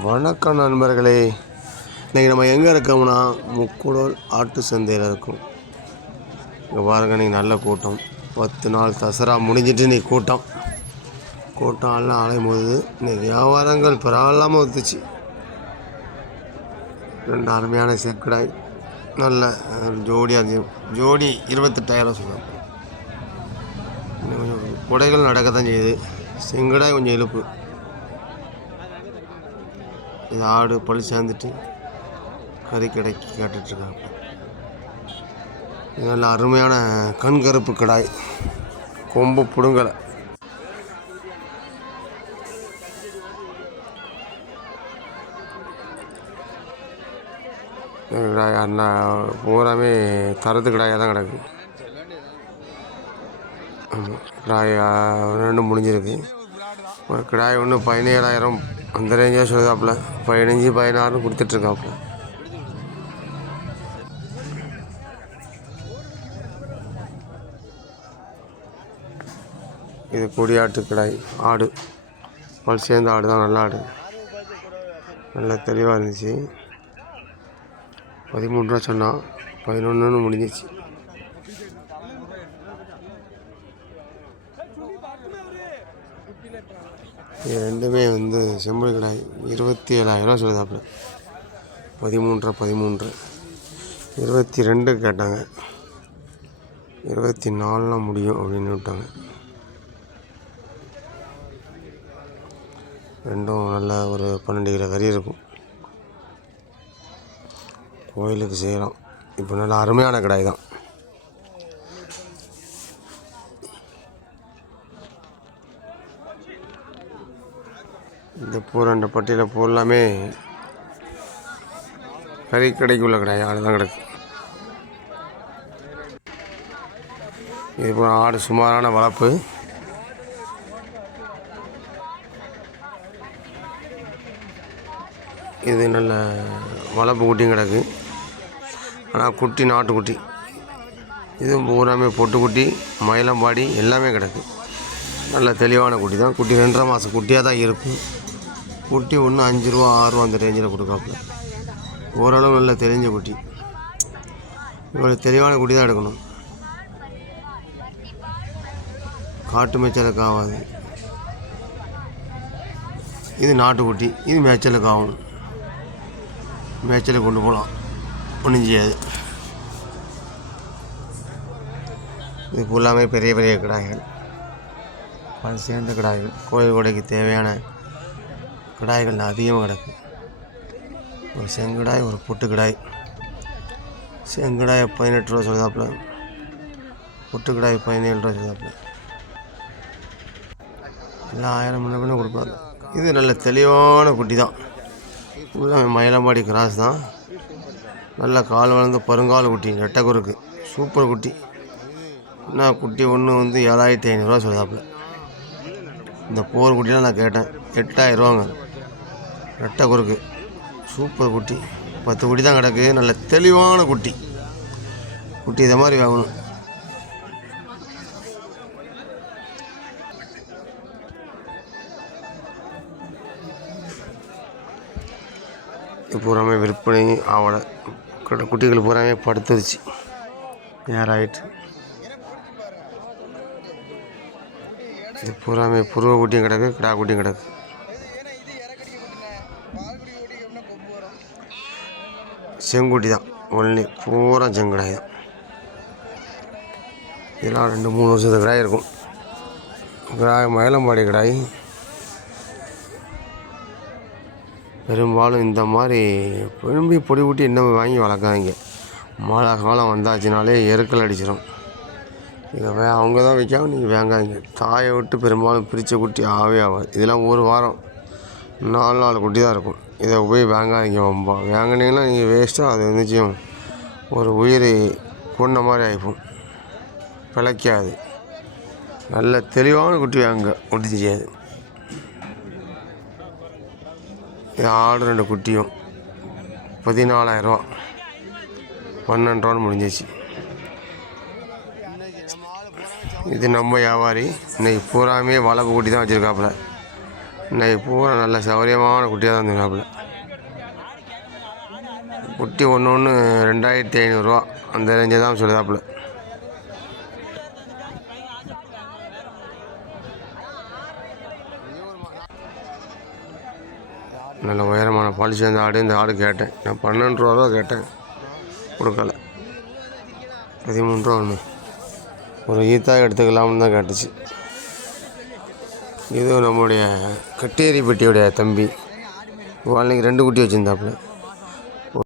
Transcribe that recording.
வணக்கம் நண்பர்களே. இன்றைக்கி நம்ம எங்கே இருக்கோம்னா முக்குடோல் ஆட்டு சந்தையில் இருக்கோம். இங்கே பாருங்க நீங்கள் நல்ல கூட்டம். பத்து நாள் தசரா முடிஞ்சிட்டு நீ கூட்டம். கூட்டம் எல்லாம் அலையும் போது இன்னைக்கு வியாபாரங்கள் பரவாயில்லாமல் வந்துச்சு ரெண்டு அருமையான செக்கடாய் நல்ல ஜோடியாக இருந்துச்சு ஜோடி இருபத்தெட்டாயிரம் சொல்லுவாங்க. கொஞ்சம் குடைகள் நடக்க தான் செய்யுது. செங்கடாய் கொஞ்சம் இழுப்பு. இது ஆடு பழி சேர்ந்துட்டு கறி கடைக்கு கேட்டுட்ருக்காங்க இது நல்ல அருமையான கண்கருப்பு கடாய். கொம்பு பிடுங்கலை. இந்த கிடாய் அண்ணா பூராமே தரத்து கிடாயாக தான் கிடக்கு. ஆமாம் கிடாய் ஆ, ரெண்டு முடிஞ்சிருக்கு. ஒரு கிடாய் ஒன்று பதினேழாயிரம் அந்த ரேஞ்சாக சொல்லுதாப்புல பதினஞ்சு பதினாறு கொடுத்துட்ருக்காப்புல இது கொடியாட்டு கிடாய் ஆடு. பல் சேர்ந்த ஆடு தான் நல்ல ஆடு. நல்லா தெளிவாக இருந்துச்சு. பதிமூணு ரூபா சொன்னான் பதினொன்றுன்னு முடிஞ்சிச்சு. இது ரெண்டுமே வந்து செம்பல் கிடாய் இருபத்தி ஏழாயிரம் சொல்லுதாப்புல பதிமூன்றரை பதிமூன்று. இருபத்தி ரெண்டு கேட்டாங்க. இருபத்தி நாலுலாம் முடியும் அப்படின்னு விட்டாங்க. ரெண்டும் நல்ல ஒரு பன்னெண்டு கிலோ கறி இருக்கும். கோயிலுக்கு செய்யலாம். இப்போ நல்ல அருமையான கடாய் தான். இந்த பூராண்ட இந்த பட்டியில் பூரலாமே கறி கடைக்குள்ள கிடையாது ஆடு தான் கிடக்கு. இது போல் ஆடு சுமாரான வளர்ப்பு இது நல்ல வளர்ப்பு குட்டியும் கிடக்கு. ஆனால் குட்டி நாட்டுக்குட்டி இது பூராமே பொட்டுக்குட்டி மயிலம்பாடி எல்லாமே கிடக்கு. நல்ல தெளிவான குட்டி தான். குட்டி ரெண்டரை மாதம் குட்டியாக தான் இருக்கும். குட்டி ஒன்று அஞ்சு ரூபா ஆறு ரூபா அந்த ரேஞ்சில் கொடுக்காப்புல. ஓரளவு நல்ல தெளிஞ்ச குட்டி. இவ்வளோ தெளிவான குட்டி தான் எடுக்கணும். காட்டு மேய்ச்சலுக்கு ஆகாது. இது நாட்டுக்குட்டி இது மேய்ச்சலுக்கு ஆகும் மேய்ச்சலுக்கு கொண்டு போகலாம். ஒன்றும் செய்யாது. இது ஃபுல்லாமே பெரிய பெரிய கிடாய்கள். அது சேர்ந்த கிடாய்கள். கோயில் கொடைக்கு தேவையான கிடாய்கள் அதிகமாக கிடக்கு. ஒரு செங்கடாய் ஒரு பொட்டு கிடாய் செங்கடாய் பதினெட்டு ரூபா சொல்லுதாப்புல. பொட்டு கிடாய் பதினேழு ரூபா சொல்லுதாப்புல. எல்லாம் ஆயிரம் முன்ன பின்ன கொடுப்பாங்க. இது நல்ல தெளிவான குட்டி தான். ஃபுல்லாக மயிலம்பாடி கிராஸ் தான். நல்ல கால் வளர்ந்த பருங்கால் குட்டி ரெட்டை குறுக்கு. சூப்பர் குட்டி. என்ன குட்டி? ஒன்று வந்து ஏழாயிரத்தி ஐநூறுரூவா சொல்லுதாப்புல. இந்த போர் குட்டிலாம் நான் கேட்டேன். எட்டாயிரரூவாங்க ரெட்டை குறுக்கு. சூப்பர் குட்டி. பத்து குட்டி தான் கிடக்கு. நல்ல தெளிவான குட்டி. குட்டி இதை மாதிரி வாங்கணும். இது பூராமே விற்பனை ஆவலை குட்டிகள் பூராமே படுத்துருச்சு. நேராகிட்டு இது பூராமே புருவ குட்டியும் கிடக்கு கிடா குட்டியும் கிடக்கு. செங்குட்டி தான் ஒன்லி பூரா செங்கடாய் தான் இதெல்லாம் ரெண்டு மூணு வருஷத்து கிடாய் இருக்கும். கிடாய் மயிலம்பாடி கிடாய். பெரும்பாலும் இந்த மாதிரி விரும்பி பொடி ஊட்டி இன்னும் வாங்கி வளர்க்காதீங்க. மழை காலம் வந்தாச்சுனாலே எருக்கள் அடிச்சிடும் இதை வே அவங்க தான் வைக்காம நீங்கள் வாங்காதீங்க. தாயை விட்டு பெரும்பாலும் பிரித்த குட்டி ஆவே ஆகாது. இதெல்லாம் ஒரு வாரம் நாலு நாலு குட்டி தான் இருக்கும். இதை போய் வாங்காதீங்க ரொம்ப வாங்கினீங்கன்னா நீங்கள் வேஸ்ட்டாக அது வந்துச்சும் ஒரு உயிர் கொண்ட மாதிரி ஆகிப்போம் பிழைக்காது. நல்ல தெளிவான குட்டி வாங்க. ஒன்றும் செய்யாது இது ஆடு ரெண்டு குட்டியும். பதினாலாயிரரூவா பன்னெண்டு ரூபான்னு முடிஞ்சிச்சு. இது நம்ம வியாபாரி. இன்னைக்கு பூராமே வளர்ப்பு குட்டி தான் வச்சுருக்காப்புல. இன்றைக்கி பூரா நல்ல சௌகரியமான குட்டியாக தான் இருந்தாப்புல குட்டி ஒன்று ஒன்று ரெண்டாயிரத்தி ஐநூறுரூவா அந்த ரேஞ்சை தான் சொல்லுதாப்புல. நல்ல உயரமான பாலிசி அந்த ஆடு இந்த ஆடு கேட்டேன். நான் பன்னெண்டு ரூபா தான் கேட்டேன். கொடுக்கல. பதிமூணு ரூபா ஒன்று. ஒரு ஈத்தாக எடுத்துக்கலாம்னு தான் கேட்டுச்சு. இது நம்மளுடைய கட்டேரி பெட்டியுடைய தம்பி. வாழ்க்கைக்கு ரெண்டு குட்டி வச்சுருந்தாப்புல.